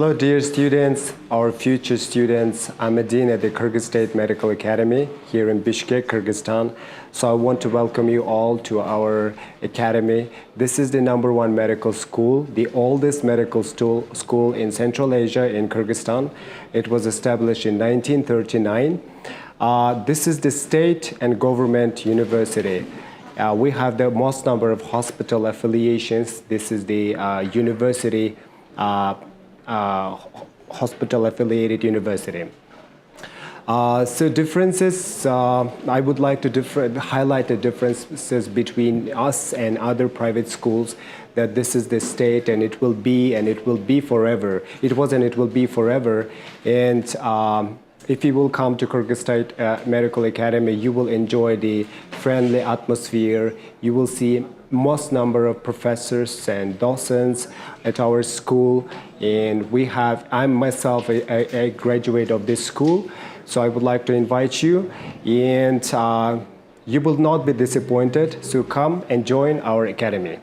Hello dear students, our future students. I'm Adin at the Kyrgyz State Medical Academy here in Bishkek, Kyrgyzstan. So I want to welcome you all to our academy. This is the #1 medical school, the oldest medical school in Central Asia in Kyrgyzstan. It was established in 1939. This is the state and government university. We have the most number of hospital affiliations. This is the university hospital-affiliated university. So differences, I would like to highlight the differences between us and other private schools, that this is the state and it will be forever. It was and it will be forever. And if you will come to Kyrgyz State Medical Academy, you will enjoy the friendly atmosphere. You will see most number of professors and docents at our school, and I'm myself a graduate of this school, so I would like to invite you, and you will not be disappointed, so come and join our academy.